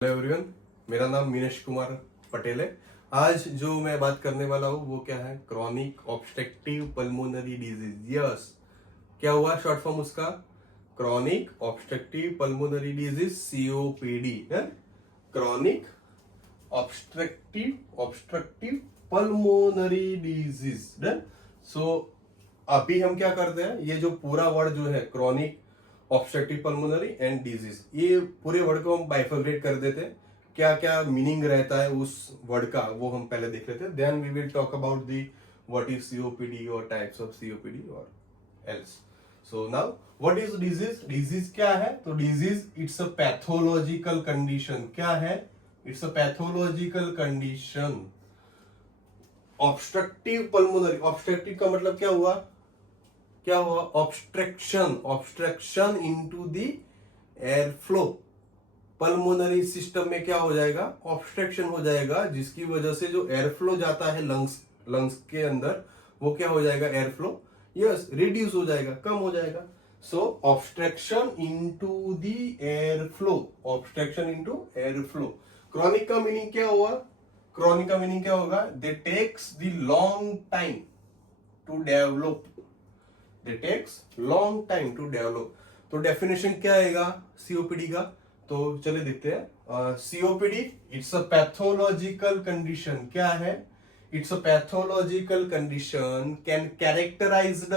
Hello everyone, मेरा नाम मीनेश कुमार पटेल है। आज जो मैं बात करने वाला हूँ वो क्या है, chronic obstructive pulmonary disease. Yes, क्या हुआ शॉर्ट फॉर्म उसका? Chronic obstructive pulmonary disease, COPD है। क्रॉनिक ऑब्स्ट्रक्टिव पल्मोनरी डिजीज है। सो अभी हम क्या करते हैं, ये जो पूरा वर्ड जो है chronic obstructive pulmonary and disease, ये पूरे वर्ड को हम बाइफर्केट कर देते हैं। क्या क्या मीनिंग रहता है उस वर्ड का वो हम पहले देख लेते हैं, then we will talk about the what is COPD और टाइप्स ऑफ सीओपीडी और else. So now what is disease? Disease क्या है? तो disease it's a pathological condition. क्या है? It's a pathological condition. Obstructive pulmonary, obstructive का मतलब क्या हुआ? क्या हुआ? Obstruction into the air flow. Pulmonary system में क्या हो जाएगा? ऑब्स्ट्रक्शन हो जाएगा, जिसकी वजह से जो एयर फ्लो जाता है लंग्स के अंदर, वो क्या हो जाएगा? एयर फ्लो यस रिड्यूस हो जाएगा, कम हो जाएगा। So obstruction into the air flow, obstruction into air flow. Chronic का मीनिंग क्या हुआ? क्रॉनिक का मीनिंग क्या होगा? They takes the long time to develop, it takes long time to develop। तो डेफिनेशन क्या आएगा सीओपीडी का? तो चलिए देखते हैं। COPD it's a pathological condition. क्या है? It's a pathological condition can characterized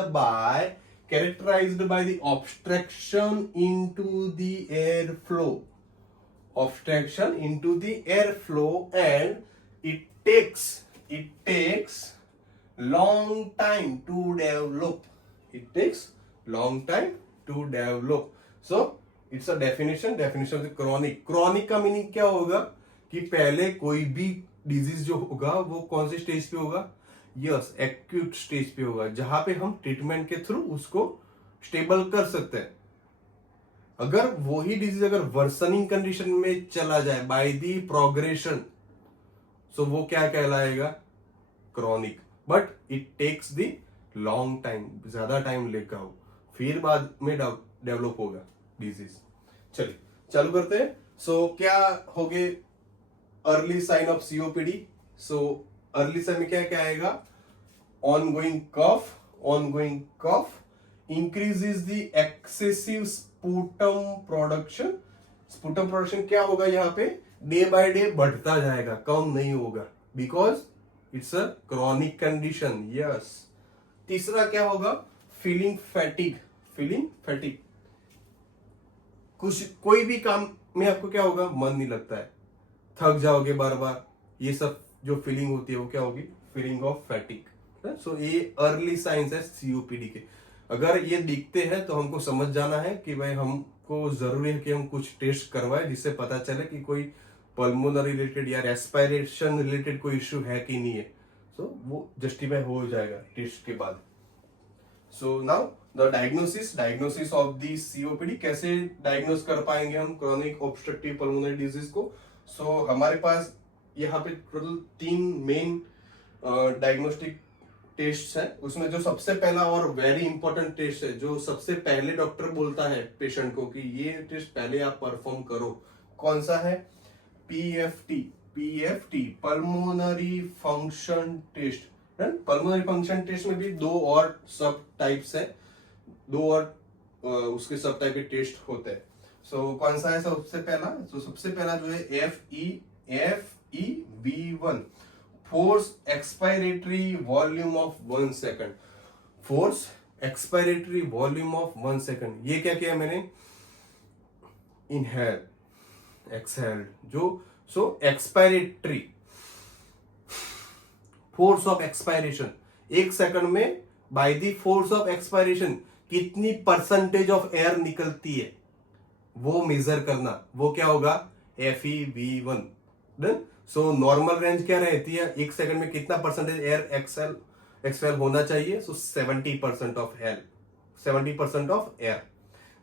by the obstruction into the air flow, obstruction into the air flow, and it takes long time to develop, it takes long time to develop। so it's a definition of the chronic का meaning क्या होगा कि पहले कोई भी disease जो होगा वो कौन से स्टेज पे होगा? यस, एक्यूट स्टेज पे होगा, जहां पे हम ट्रीटमेंट के थ्रू उसको स्टेबल कर सकते हैं। अगर वही डिजीज अगर वर्सनिंग कंडीशन में चला जाए बाय दी प्रोग्रेशन, सो वो क्या कहलाएगा? Chronic. But it takes the long time, ज्यादा टाइम लेगा हो, फिर बाद में डेवलप होगा डिजीज। चलिए चालू करते हैं। सो क्या हो गए अर्ली साइन ऑफ सीओपीडी? सो अर्ली साइन में क्या क्या आएगा? ongoing cough increases the excessive sputum production। Sputum production क्या होगा? यहाँ पे डे बाय डे बढ़ता जाएगा, कम नहीं होगा, because it's a chronic condition. Yes. तीसरा क्या होगा? Feeling fatigue. कुछ कोई भी काम में आपको क्या होगा? मन नहीं लगता है, थक जाओगे बार बार, ये सब जो फीलिंग होती है वो क्या होगी? Feeling of fatigue. सो ये अर्ली साइंस है सीओपीडी के। अगर ये दिखते हैं तो हमको समझ जाना है कि भाई हमको जरूरी है कि हम कुछ टेस्ट करवाए, जिससे पता चले कि कोई पल्मोनरी रिलेटेड या रेस्पिरेशन रिलेटेड कोई इश्यू है कि नहीं है। सो वो जस्टिफाई हो जाएगा टेस्ट के बाद। So now the diagnosis of the COPD. कैसे डायग्नोस कर पाएंगे हम क्रॉनिक ऑब्स्ट्रक्टिव पल्मोनरी डिजीज को? सो हमारे पास यहाँ पे टोटल 3 मेन डायग्नोस्टिक टेस्ट है। उसमें जो सबसे पहला और वेरी इंपॉर्टेंट टेस्ट है, जो सबसे पहले डॉक्टर बोलता है पेशेंट को कि ये टेस्ट पहले आप परफॉर्म करो, कौन सा है? PFT, pulmonary function test. Pulmonary function test में भी 2 और सब टाइप्स है, 2 और उसके सब टाइप के टेस्ट होते हैं। सो कौन सा है सबसे पहला? सबसे पहला जो है FEV1, force expiratory volume of 1 second. Force expiratory volume of 1 second. ये क्या किया मैंने? इनहेल, एक्सहेल, जो so expiratory force of expiration, 1 second में by the force of expiration कितनी परसेंटेज ऑफ एयर निकलती है वो मेजर करना, वो क्या होगा? FEV1। Done. So normal range क्या रहती है? 1 सेकंड में कितना परसेंटेज एयर एक्सहेल होना चाहिए? सो 70% ऑफ एयर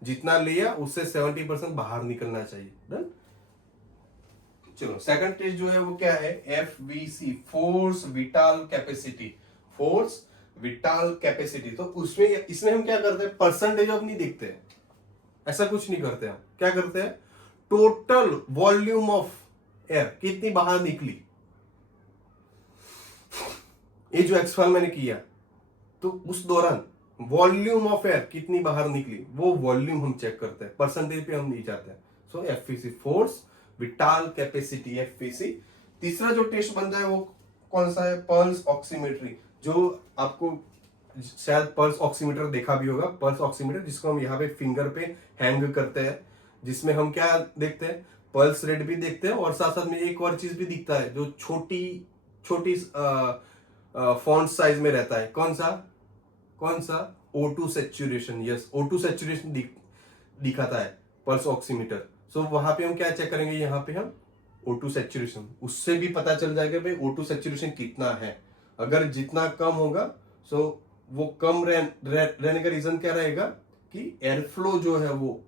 जितना लिया उससे 70% बाहर निकलना चाहिए। डन। चलो सेकंड टेस्ट जो है वो क्या है? FVC, force vital capacity. तो उसमें इसमें हम क्या करते हैं? परसेंटेज ऑफ नहीं देखते हैं, ऐसा कुछ नहीं करते हम। क्या करते हैं? टोटल वॉल्यूम ऑफ एयर कितनी बाहर निकली, ये जो एक्सपाल मैंने किया, तो उस दौरान वॉल्यूम ऑफ एयर कितनी बाहर निकली, वो वॉल्यूम हम चेक करते हैं, परसेंटेज पे हम नहीं जाते हैं। So FPC, force vital capacity, FPC. तीसरा जो टेस्ट बनता है वो कौन सा है, पल्स ऑक्सीमेट्री, जो आपको शायद पल्स ऑक्सीमीटर देखा भी होगा, पल्स ऑक्सीमीटर जिसको हम यहाँ पे फिंगर पे हैंग करते हैं, जिसमें हम क्या देखते हैं, पल्स रेट भी देखते हैं, और साथ साथ में एक और चीज भी दिखता है जो छोटी छोटी फॉन्ट साइज में रहता है, कौन सा O2 saturation. Yes, O2 saturation दिखाता है पल्स ऑक्सीमीटर। सो वहां पे हम क्या चेक करेंगे, यहाँ पे हम O2 सैचुरेशन, उससे भी पता चल जाएगा भाई O2 सैचुरेशन कितना है। अगर जितना कम होगा, सो वो कम रहने का रीजन क्या रहेगा कि एयर फ्लो जो है वो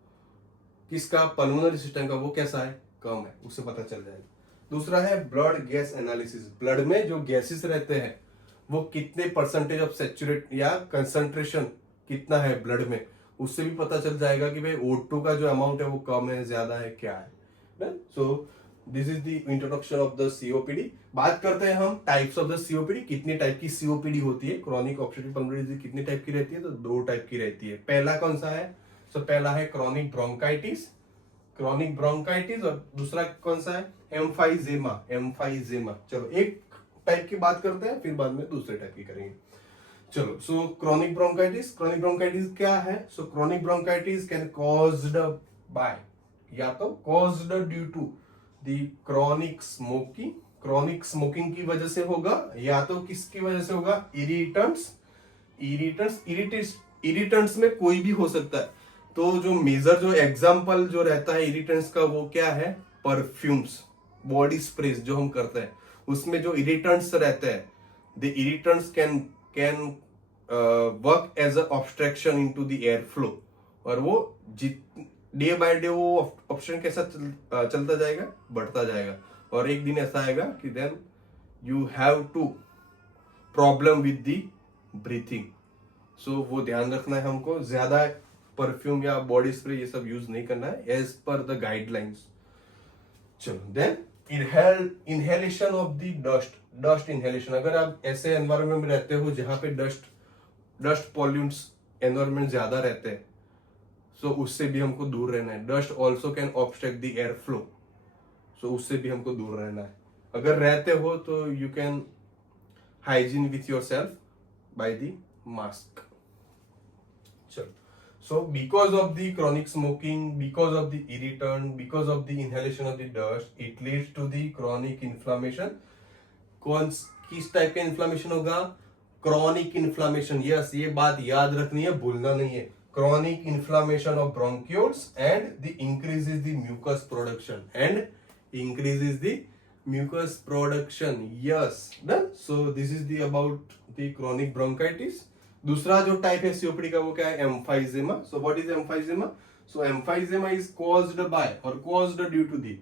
किसका, पल्मोनरी सिस्टम का, वो कैसा है, कम है, उससे पता चल जाएगा। दूसरा है ब्लड गैस एनालिसिस, ब्लड में जो गैसेस रहते हैं वो कितने परसेंटेज ऑफ सैचुरेट या कंसंट्रेशन कितना है ब्लड में, उससे भी पता चल जाएगा कि भाई O2 का जो अमाउंट है वो कम है, ज्यादा है, क्या है। सो this is the introduction of the COPD. बात करते हैं हम टाइप्स ऑफ द सीओपीडी, कितने टाइप की सीओपीडी होती है, क्रॉनिक ऑब्स्ट्रक्टिव पल्मोनरी डिजीज कितने टाइप की रहती है, तो 2 टाइप की रहती है। पहला कौन सा है, सो पहला है क्रॉनिक ब्रोंकाइटिस, और दूसरा कौन सा है, एम्फाइजेमा। चलो एक टाइप की बात करते हैं, फिर बाद में दूसरे टाइप की करेंगे। चलो, सो क्रॉनिक ब्रोंकाइटिस क्या है, so chronic bronchitis can caused by, या तो caused due to the chronic smoking की वजह से होगा, या तो किसकी वजह से होगा, इरिटेंट्स में कोई भी हो सकता है। तो जो मेजर जो एग्जाम्पल जो रहता है इरिटेंट्स का, वो क्या है, परफ्यूम्स, बॉडी स्प्रेस जो हम करते हैं, उसमें जो इरिटेंट्स रहते हैं, the irritants can work as a obstruction into the air flow, और वो डे बाय डे वो ऑप्शन कैसा चलता जाएगा, बढ़ता जाएगा, और एक दिन ऐसा आएगा कि then you have to problem with the breathing. So वो ध्यान रखना है हमको, ज्यादा परफ्यूम या बॉडी स्प्रे ये सब यूज नहीं करना है, एज पर द गाइडलाइंस। चलो, then inhalation of the dust inhalation. अगर आप ऐसे एनवायरमेंट में रहते हो जहां पे डस्ट पॉल्यूट्स एनवायरमेंट ज्यादा रहते हैं, सो उससे भी हमको दूर रहना है। Dust also can obstruct the air flow, so उससे भी हमको दूर रहना है। अगर रहते हो तो you can hygiene with your self by the mask. चलो, so because of the chronic smoking, because of the irritant, because of the inhalation of the dust, it leads to the chronic inflammation। किस type का inflammation होगा, chronic inflammation. Yes, ये बात याद रखनी है, भूलना नहीं है। Chronic inflammation of bronchioles and the increases the mucus production, yes, done. So this is the about the chronic bronchitis. दूसरा जो टाइप है सीओपीडी का, वो क्या है, emphysema. So what is emphysema, so emphysema is caused by or caused due to the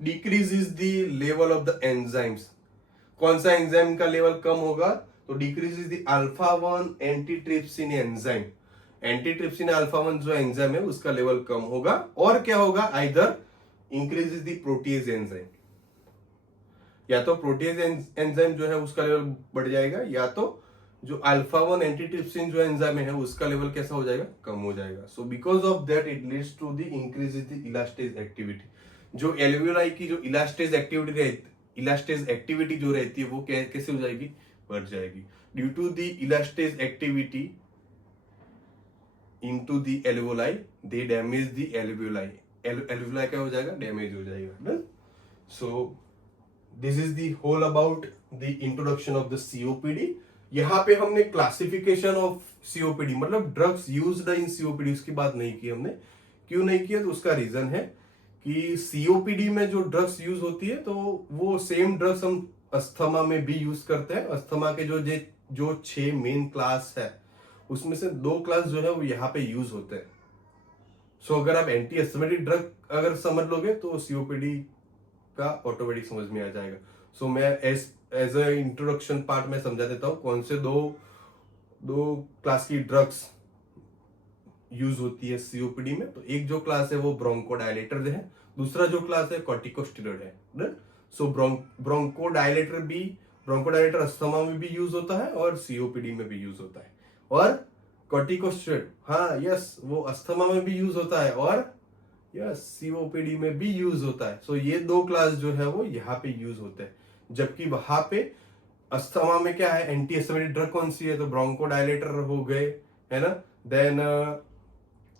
decrease is the level of the enzymes. कौन सा enzyme का लेवल कम होगा, तो decrease is the alpha 1 antitrypsin enzyme. Antitrypsin alpha 1 जो enzyme है उसका level कम होगा, और क्या होगा, either increase is the proteases enzyme, या तो प्रोटीज एंजाइम जो है उसका लेवल बढ़ जाएगा, या तो जो अल्फा 1 एंटीट्रिप्सिन जो एंजाइम है उसका लेवल कैसा हो जाएगा, कम हो जाएगा। So because of that it leads to the increase the elastase activity. जो एल्वियोलाई की जो इलास्टेज एक्टिविटी जो रहती है वो कैसे हो जाएगी, बढ़ जाएगी। Due to the elastase activity into the alveoli, they damage the alveoli. Alveoli क्या हो जाएगा, डैमेज हो जाएगा। So this is the whole about the introduction of the COPD. यहाँ पे हमने क्लासिफिकेशन ऑफ सीओपीडी, मतलब ड्रग्स यूज्ड इन सीओपीडी, उसकी बात नहीं की हमने। क्यों नहीं किया, तो उसका रीजन है कि सीओपीडी में जो ड्रग्स यूज होती है, तो वो सेम ड्रग्स हम अस्थमा में भी यूज करते हैं। अस्थमा के जो 6 मेन क्लास है, उसमें से 2 क्लास जो है वो यहाँ पे यूज होते हैं। सो अगर आप एंटी अस्थमेटिक ड्रग अगर समझ लोगे तो सीओपीडी का ऑटोमेटिक समझ में आ जाएगा। सो मैं एज अ इंट्रोडक्शन पार्ट में समझा देता हूँ कौन से दो क्लास की ड्रग्स यूज होती है सीओपीडी में। तो एक जो क्लास है वो ब्रोंकोडायलेटर है, दूसरा जो क्लास है कॉर्टिकोस्टेरॉइड है। सो ब्रोंकोडायलेटर अस्थमा में भी यूज होता है और सीओपीडी में भी यूज होता है। और कॉर्टिकोस्टेरॉइड, हाँ यस, वो अस्थमा में भी यूज होता है और यस सीओपीडी में भी यूज होता है। सो ये दो क्लास जो है वो यहाँ पे यूज होते हैं, जबकि वहां पे अस्थमा में क्या है, एंटी एस्थमेटिक ड्रग कौन सी है, तो ब्रोंकोडायलेटर हो गए, है ना। देन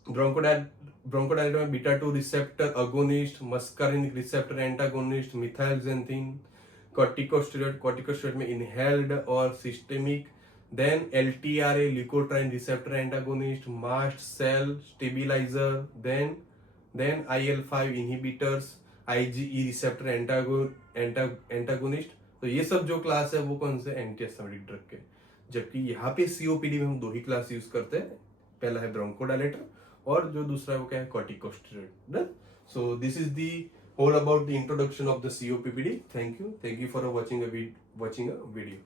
ब्रोंकोडायलेटर में beta 2 receptor agonist, muscarinic receptor antagonist, methylxanthine. Corticosteroid में इनहेल्ड और systemic. Then LTRA leukotriene receptor antagonist, mast cell stabilizer. Then IL-5 inhibitors, IgE receptor antagonist. तो ये सब जो क्लास है वो कौन से, एंटी एस्थमेटिक ड्रग के। जबकि यहाँ पे सीओपीडी में हम दो ही क्लास यूज करते हैं, पहला है ब्रोंकोडायलेटर और जो दूसरा है वो क्या है, corticosteroid. So this is the whole about the introduction of the COPD। Thank you for watching a video.